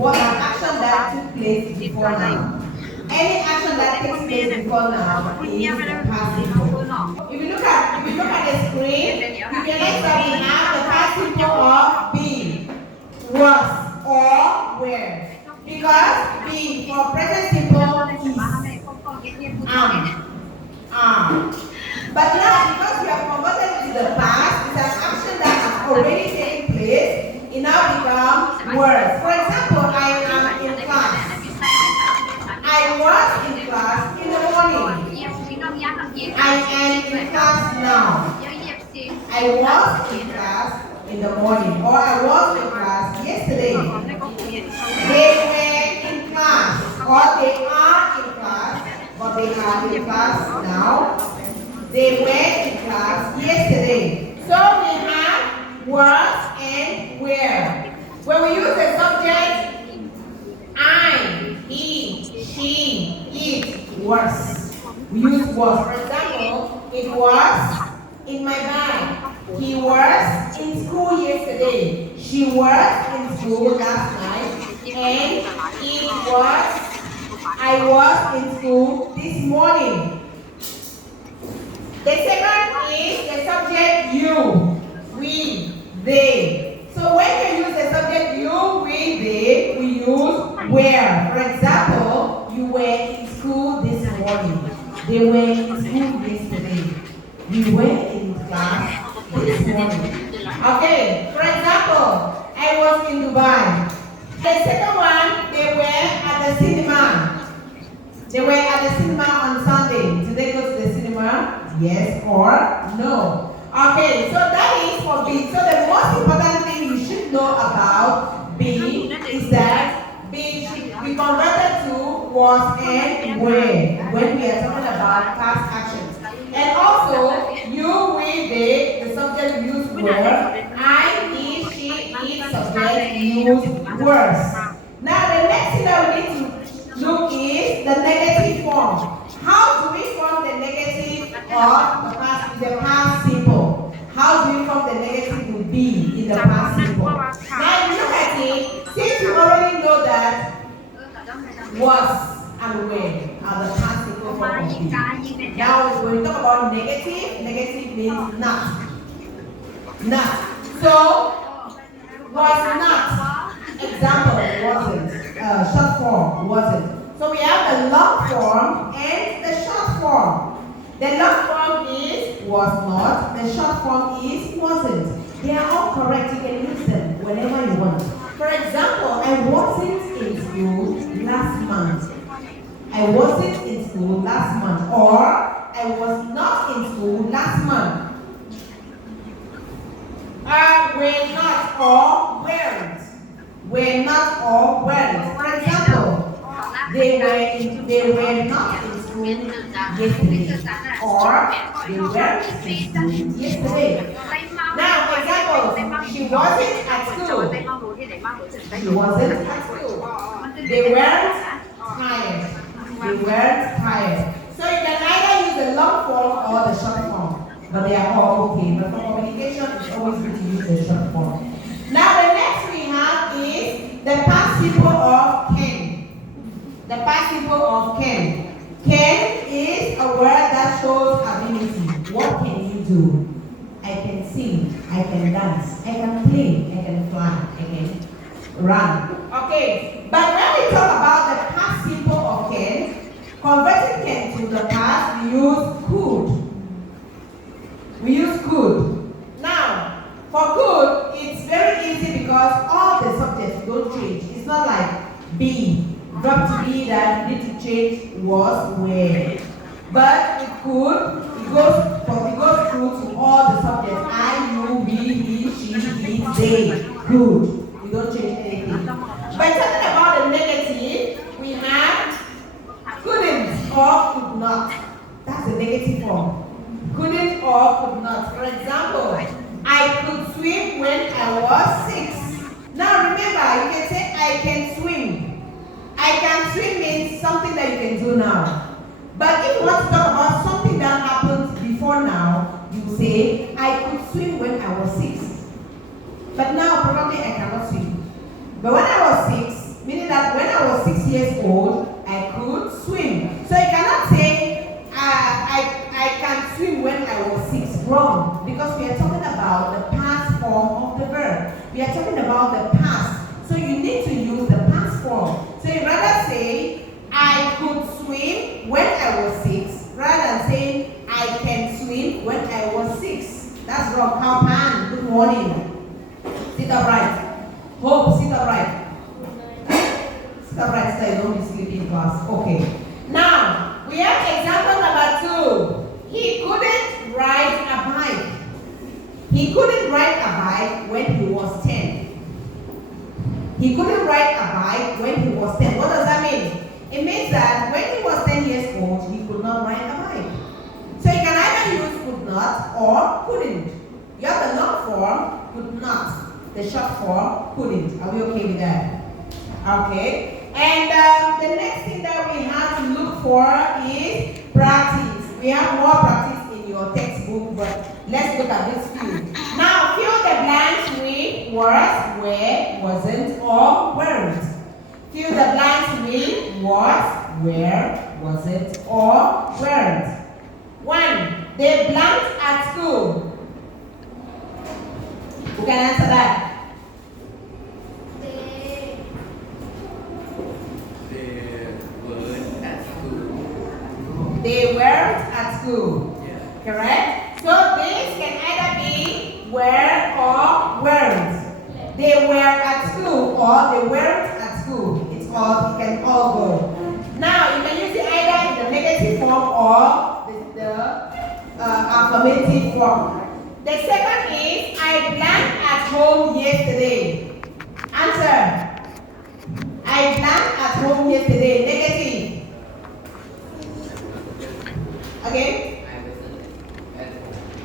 was an action that took place before now. Any action that takes place before now is the past simple. If you look at the screen, you can notice that we have the past simple of be, was, or were. Because be for present simple is are. But now, because we have converted it to the past, it's an action that has already taken place. It now becomes words. For example, I am in class. I was in class in the morning. I am in class now. I was in class in the morning, or I was in class yesterday. They were in class, or they are in class, but they are in class now. They were in class yesterday. So we have was and were. When we use the subject, I, he, she, it, was. We use was. For example, it was in my bag. He was in school yesterday. She was in school last night. And I was in school this morning. The second is the subject you, we, they. So when you use the subject you, we, they, we use where. For example, you were in school this morning. They were in school yesterday. We were in class this morning. Okay, for example, I was in Dubai. The second one, they were at the cinema. They were at the cinema on Sunday. Did they go to the cinema? Yes or no? Okay, so that is for B. So the most important thing you should know about B is that B should be converted to was and were when we are talking about past actions. And also, you, we, they, the subject use were. I, he, she, it, subject use words. Now the next thing that we need to look is the negative form. How do we form the negative of the past simple? How do we form the negative to be in the past simple? Now if you look at it, since you already know that was and were are the past simple form of be. Now when we talk about negative, negative means not. Not. So was not. Example, wasn't. Short form, wasn't. So we have the long form and the short form. The long form is was not, the short form is wasn't. They are all correct, you can use them whenever you want. For example, I wasn't in school last month. I wasn't in school last month. Or I was not in school last month. We're not or weren't. We're not or weren't. For example, they were not in school yesterday. Or they were in school yesterday. Now, for example, she wasn't at school. She wasn't at school. They weren't tired. They weren't tired. So you can either use the long form or the short form. But they are all okay. But for communication, it's always good to use the short form. Now the next we have is the past simple of can. The past simple of can. Can is a word that shows ability. What can you do? I can sing, I can dance, I can play, I can fly, I can run. Okay, but when we talk about the past simple of can, converting can to the past, we use could. We use could. Now, for could, it's very easy because all the subjects don't change. It's not like be. Drop to be that you need to change was were. But it could, it goes through to all the subjects. I, you, we, he, she, it, they. Could. We don't change anything. By talking about the negative, we have couldn't or could not. That's the negative form. Couldn't or could not. For example, I could swim when I was 6. Now remember, you can say I can swim. I can swim means something that you can do now. But if you want to talk about something that happened before now, you say, I could swim when I was 6. But now probably I cannot swim. But when I was 6, meaning years old, I could swim. So you cannot say, I can swim when I was 6. Wrong. Because we are talking about the past form of the verb. We are talking about the past. So you need to use the past form. So you rather say, I could swim when I was 6, rather than saying, I can swim when I was 6. That's wrong. Kaupan, good morning. Sit upright. Hope, sit upright. Sit upright so you don't be sleeping in class. Okay. Now, we have example number 2. He couldn't ride a bike. He couldn't ride a bike when he was 10. He couldn't ride a bike when he was 10. What does that mean? It means that when he was 10 years old, he could not ride a bike. So you can either use could not or couldn't. You have the long form, could not. The short form, couldn't. Are we okay with that? Okay. And the next thing that we have to look for is practice. We have more practice in your textbook, but let's look at this few. Now, fill the blanks with was, where, wasn't, or weren't. Fill the blanks with was, where, wasn't, or weren't. 1. They blanked at school. Who can answer that? They weren't at school. Yeah. Correct? So this can either be were or weren't. They were at school or they weren't at school. It can all go. Now you can use it either in the negative form or the affirmative form. The second is I blanked at home yesterday. Answer. I blanked at home yesterday. Negative. Okay?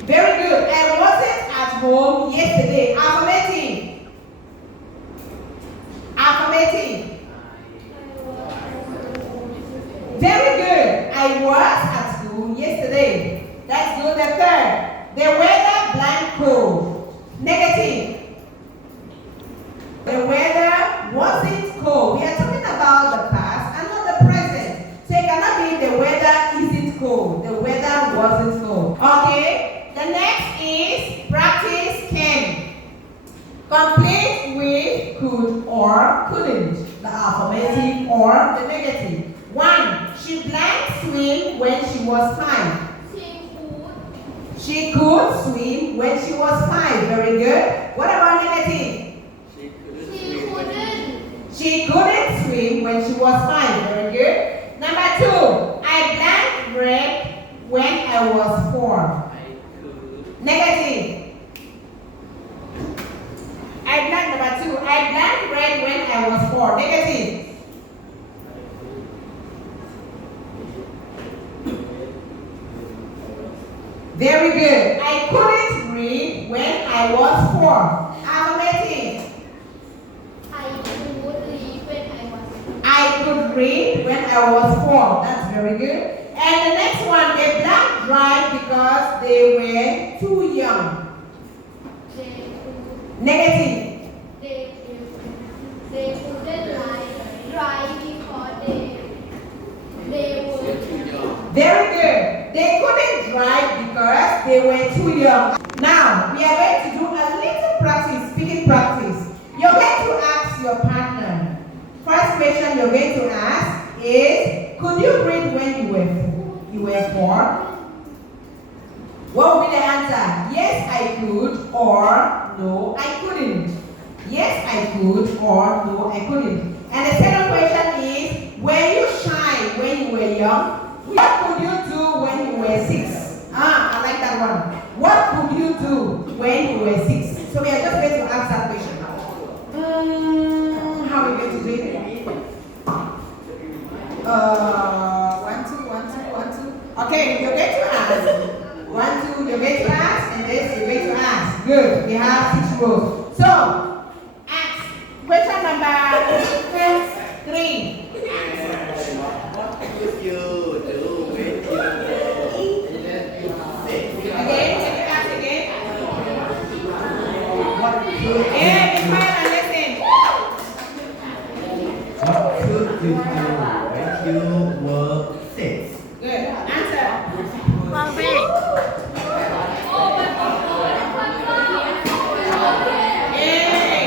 Very good. I wasn't at home yesterday. Affirmative. Affirmative. Very good. I was at school yesterday. That's good. The third. The weather blank cold. Negative. The weather wasn't cold. We are talking about the past and not the present. So it cannot be the weather isn't cold. The weather wasn't cold. Okay? The next is practice 10. Complete with could or couldn't. The affirmative or the negative. 1. She blanked swim when she was 5. She could swim when she was 5. Very good. What about negative? She couldn't swim when she was 5. Very good. Number 2. I blanked red when I was 4. Negative. I blanked number 2. I blanked red when I was 4. Negative. Very good. I couldn't read when I was 4. Affirmative. I could read when I was 4. That's very good. And the next one, they blanked dry because they were too young. Negative. They couldn't dry because they were too young. Very good. They couldn't drive because they were too young. Now, we are going to do a little practice, speaking practice. You're going to ask your partner. First question you're going to ask is, could you read when you were 4? What will be the answer? Yes, I could, or no, I couldn't. Yes, I could, or no, I couldn't. And the second question is, were you shy when you were young? What could you do when you were 6? I like that one. What could you do when you were 6? So we are just going to ask that question. How are we going to do it? 1, 2, 1, 2, 1, 2. Okay, you're going to ask. 1, 2, you're going to ask, and this you're going to ask. Good. We have 6 rows. So, ask. Question number 3. What would you do with your Again, can you ask again? What could Yeah, be quiet and listen. What could to do when you were 6? Good. Answer. ฟังพี่ Yay.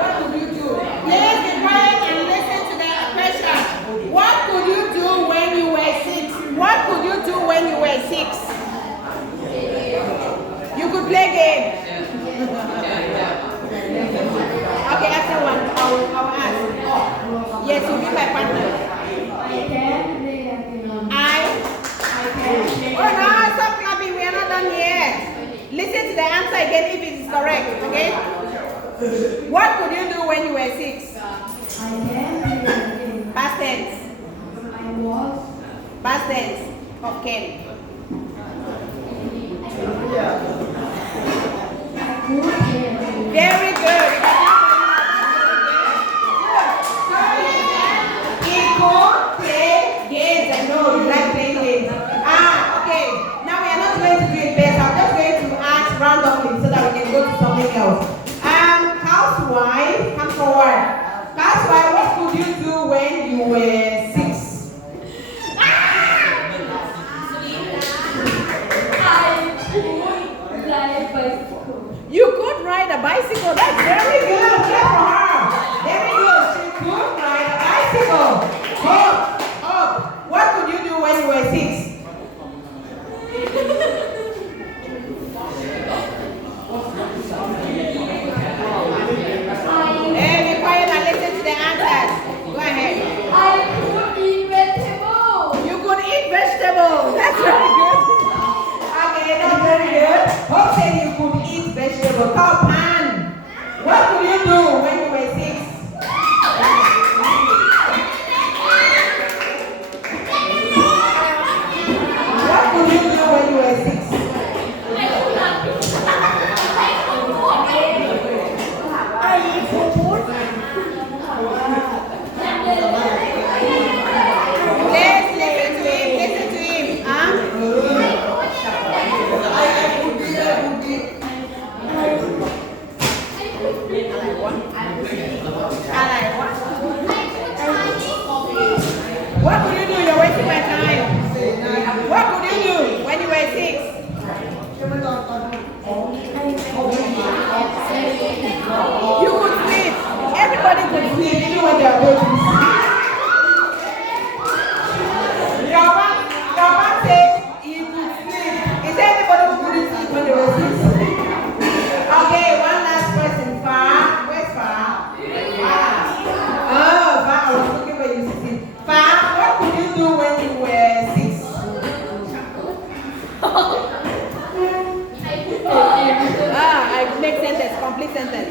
What could you do? Please be quiet and listen to the question. What could you do when you were 6? What could you do when you were 6? You could play game. Okay, everyone, I'll ask. Oh, yes, you be my partner. Oh no, stop clapping. We are not done yet. Listen to the answer again if it is correct. Okay. What could you do when you were 6? Past tense. Past tense of Ken. Very good. Equal, play games. I know you like playing games. Okay. Now we are not going to do it best. I'm just going to ask randomly so that we can go to something else. Housewife, come forward. Housewife, what could you do when you were 6? You could ride a bicycle. That's very good. Clap for her. Very good. She could ride a bicycle. Oh. What could you do when you were 6? Hey, be quiet and listen to the answers. Go ahead. You could eat vegetables. That's very good. Okay, that's very good. Hope said you could eat vegetables. Call pan. What could you do when you were 6? What could you do when you were 6? Let's listen to him. Huh? What could you do? You're wasting my time. What could you do when you were 6? You could sleep. Everybody could sleep even when they are babies. Your mom said you could sleep. Is there anybody who couldn't sleep when they were 6? Okay, one last person. Far. Where's Far? Oh, Far. I was looking for you sitting. Far, what could you do when you were 6? I make sentence, complete sentence.